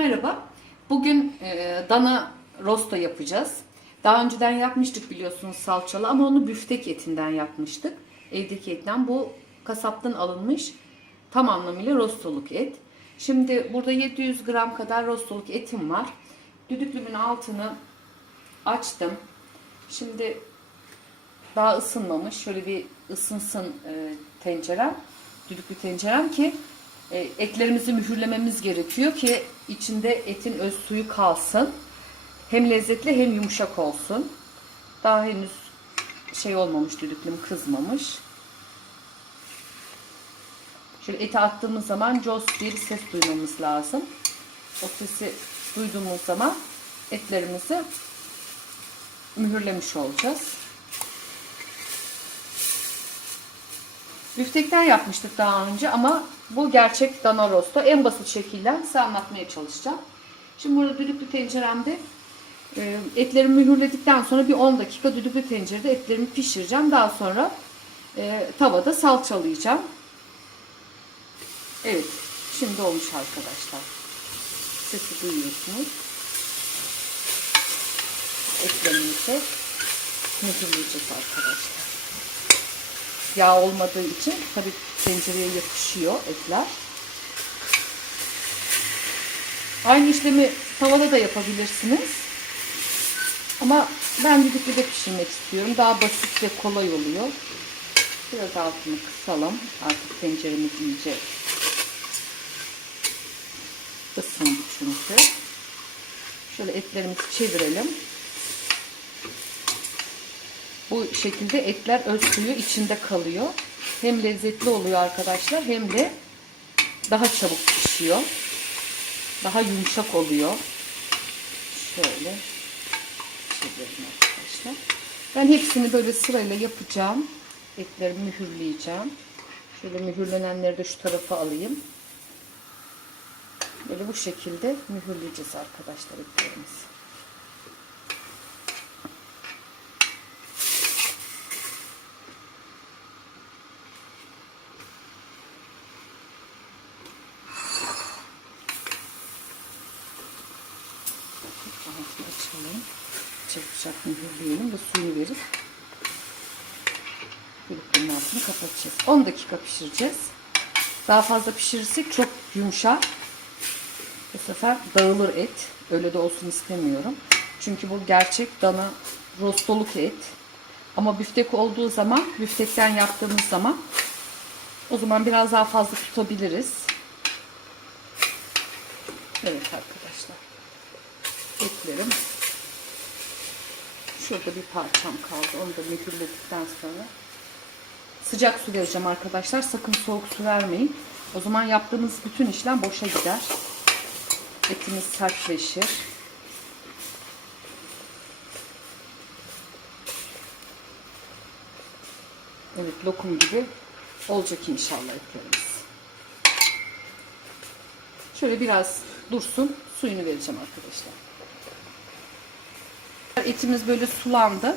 merhaba. Bugün e, dana rosto yapacağız. Daha önceden yapmıştık biliyorsunuz salçalı ama onu büftek etinden yapmıştık. Evdeki etten bu kasaptan alınmış tam anlamıyla rostoluk et. Şimdi burada 700 gram kadar rostoluk etim var. Düdüklümün altını açtım. Şimdi daha ısınmamış. Şöyle bir ısınsın e, tencerem. Düdüklü tencerem ki e, etlerimizi mühürlememiz gerekiyor ki içinde etin öz suyu kalsın. Hem lezzetli hem yumuşak olsun. Daha henüz şey olmamış düdüklüm kızmamış. Şöyle eti attığımız zaman jos bir ses duymamız lazım. O sesi duyduğumuz zaman etlerimizi mühürlemiş olacağız. Büftekten yapmıştık daha önce ama bu gerçek dana rosto. En basit şekilde size anlatmaya çalışacağım. Şimdi burada düdüklü tenceremde e, etlerimi mühürledikten sonra bir 10 dakika düdüklü tencerede etlerimi pişireceğim. Daha sonra e, tavada salçalayacağım. Evet, şimdi olmuş arkadaşlar. Sesi duyuyorsunuz. Etlerimizi mühürleyeceğiz arkadaşlar. Yağ olmadığı için tabii tencereye yapışıyor etler. Aynı işlemi tavada da yapabilirsiniz. Ama ben düdüklüde pişirmek istiyorum. Daha basit ve kolay oluyor. Biraz altını kısalım. Artık tenceremiz iyice ısındı çünkü. Şöyle etlerimizi çevirelim. Bu şekilde etler öz suyu içinde kalıyor. Hem lezzetli oluyor arkadaşlar hem de daha çabuk pişiyor. Daha yumuşak oluyor. Şöyle çevirelim arkadaşlar. Ben hepsini böyle sırayla yapacağım. Etleri mühürleyeceğim. Şöyle mühürlenenleri de şu tarafa alayım. Böyle bu şekilde mühürleyeceğiz arkadaşlar etlerimizi. Açalım. Çabucak mühürleyelim ve suyunu verip Bulutların altını kapatacağız. 10 dakika pişireceğiz. Daha fazla pişirirsek çok yumuşar. Bu sefer dağılır et. Öyle de olsun istemiyorum. Çünkü bu gerçek dana rostoluk et. Ama büftek olduğu zaman, büftekten yaptığımız zaman o zaman biraz daha fazla tutabiliriz. Evet arkadaşlar. Etlerim. Şurada bir parçam kaldı. Onu da mühürledikten sonra sıcak su vereceğim arkadaşlar. Sakın soğuk su vermeyin. O zaman yaptığımız bütün işlem boşa gider. Etimiz sertleşir. Evet lokum gibi olacak inşallah etlerimiz. Şöyle biraz dursun. Suyunu vereceğim arkadaşlar. Etimiz böyle sulandı.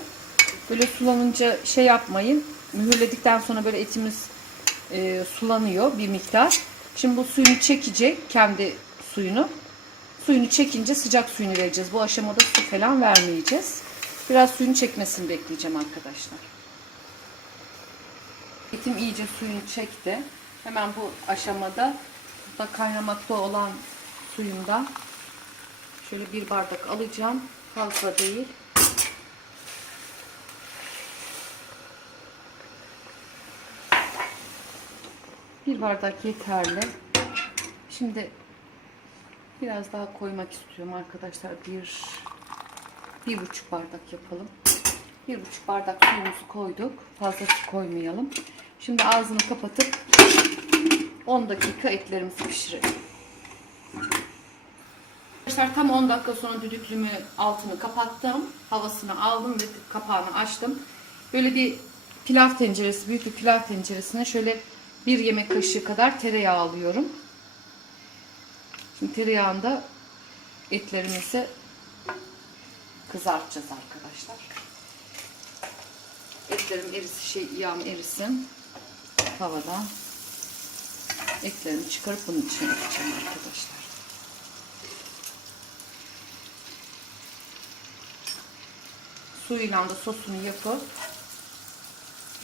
Böyle sulanınca şey yapmayın. Mühürledikten sonra böyle etimiz e, sulanıyor bir miktar. Şimdi bu suyunu çekecek. Kendi suyunu. Suyunu çekince sıcak suyunu vereceğiz. Bu aşamada su falan vermeyeceğiz. Biraz suyunu çekmesini bekleyeceğim arkadaşlar. Etim iyice suyunu çekti. Hemen bu aşamada da kaynamakta olan suyumdan şöyle bir bardak alacağım. Fazla değil. Bir bardak yeterli. Şimdi biraz daha koymak istiyorum arkadaşlar. Bir, bir buçuk bardak yapalım. Bir buçuk bardak suyumuzu koyduk. Fazla su koymayalım. Şimdi ağzını kapatıp 10 dakika etlerimizi pişirelim. Arkadaşlar tam 10 dakika sonra düdüklümü altını kapattım. Havasını aldım ve kapağını açtım. Böyle bir pilav tenceresi, büyük bir pilav tenceresine şöyle bir yemek kaşığı kadar tereyağı alıyorum. Şimdi tereyağında etlerimizi kızartacağız arkadaşlar. Etlerim erisi, şey, yağım erisin. Tavada. Etlerimi çıkarıp bunun içine yapacağım arkadaşlar. Suyuyla da sosunu yapıp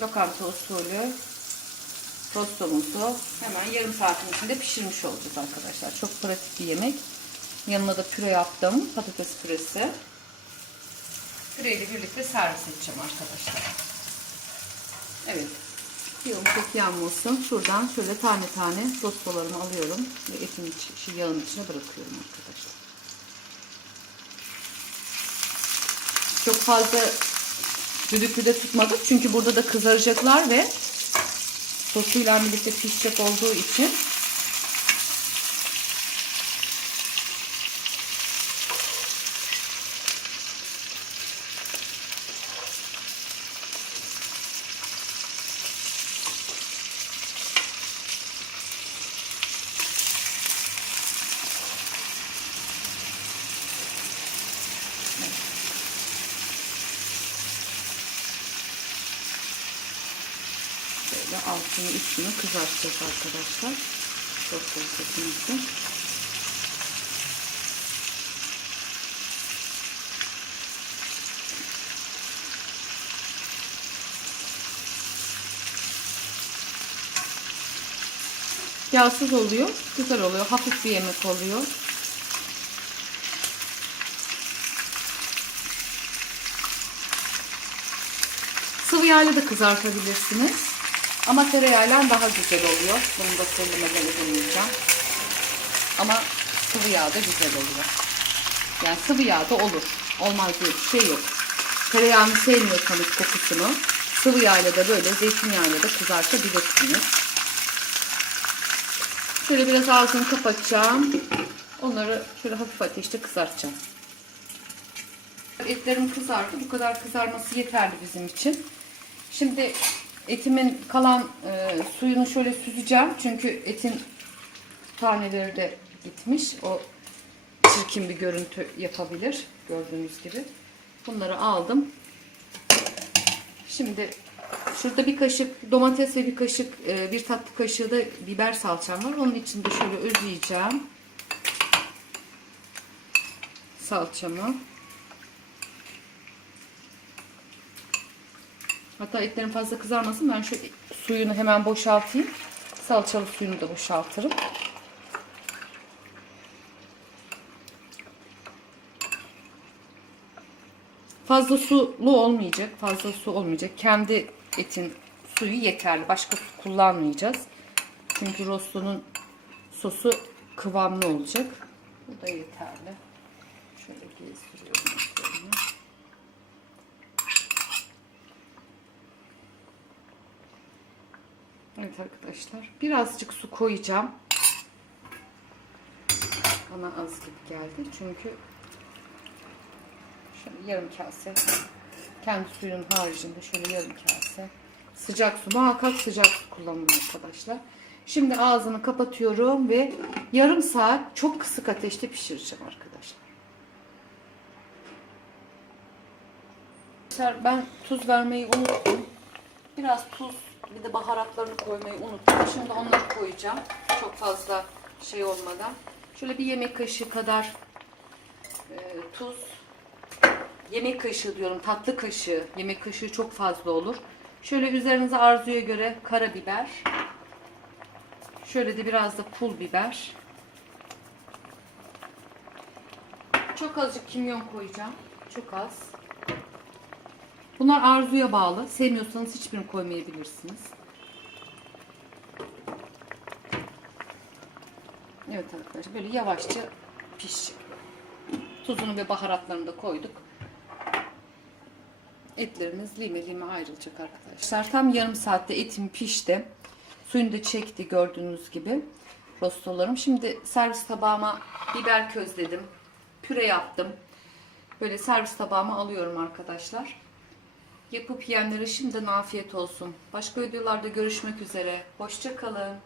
lokanta usulü tostomuzu hemen yarım saatin içinde pişirmiş olacağız arkadaşlar. Çok pratik bir yemek. Yanına da püre yaptım. Patates püresi. Püreyle birlikte servis edeceğim arkadaşlar. Evet. Bir yumuşak yanmasın. Şuradan şöyle tane tane tostolarımı alıyorum. Ve etin içi, yağın içine bırakıyorum arkadaşlar. Çok fazla düdüklü de tutmadık. Çünkü burada da kızaracaklar ve sosuyla birlikte pişecek olduğu için Böyle altını üstünü kızartacağız arkadaşlar. Çok lezzetimizi. Yağsız oluyor, güzel oluyor, hafif bir yemek oluyor. Sıvı yağla da kızartabilirsiniz. Ama tereyağıyla daha güzel oluyor. Bunu da söylemeden edemeyeceğim. Ama sıvı yağ da güzel oluyor. Yani sıvı yağ da olur. Olmaz diye bir şey yok. Tereyağını sevmiyorsanız kokusunu sıvı yağla da böyle zeytinyağıyla da kızartabilirsiniz. Şöyle biraz ağzını kapatacağım. Onları şöyle hafif ateşte kızartacağım. Etlerim kızardı. Bu kadar kızarması yeterli bizim için. Şimdi etimin kalan e, suyunu şöyle süzeceğim. Çünkü etin taneleri de gitmiş. O çirkin bir görüntü yapabilir. Gördüğünüz gibi. Bunları aldım. Şimdi şurada bir kaşık domates ve bir kaşık e, bir tatlı kaşığı da biber salçam var. Onun için de şöyle özleyeceğim. Salçamı. Hatta etlerin fazla kızarmasın. Ben şu suyunu hemen boşaltayım. Salçalı suyunu da boşaltırım. Fazla sulu olmayacak. Fazla su olmayacak. Kendi etin suyu yeterli. Başka su kullanmayacağız. Çünkü rostonun sosu kıvamlı olacak. Bu da yeterli. Şöyle gezdiriyorum. Evet arkadaşlar. Birazcık su koyacağım. Bana az gibi geldi. Çünkü şöyle yarım kase kendi suyun haricinde şöyle yarım kase sıcak su. Muhakkak sıcak su kullanın arkadaşlar. Şimdi ağzını kapatıyorum ve yarım saat çok kısık ateşte pişireceğim arkadaşlar. Arkadaşlar ben tuz vermeyi unuttum. Biraz tuz bir de baharatlarını koymayı unuttum. Şimdi onları koyacağım. Çok fazla şey olmadan. Şöyle bir yemek kaşığı kadar e, tuz. Yemek kaşığı diyorum tatlı kaşığı. Yemek kaşığı çok fazla olur. Şöyle üzerinize arzuya göre karabiber. Şöyle de biraz da pul biber. Çok azıcık kimyon koyacağım. Çok az. Bunlar arzuya bağlı. Sevmiyorsanız hiçbirini koymayabilirsiniz. Evet arkadaşlar böyle yavaşça pişecek. Tuzunu ve baharatlarını da koyduk. Etlerimiz lime lime ayrılacak arkadaşlar. Tam yarım saatte etim pişti. Suyunu da çekti gördüğünüz gibi. Rostolarım. Şimdi servis tabağıma biber közledim. Püre yaptım. Böyle servis tabağıma alıyorum arkadaşlar. Yapıp yiyenlere şimdiden afiyet olsun. Başka videolarda görüşmek üzere. Hoşça kalın.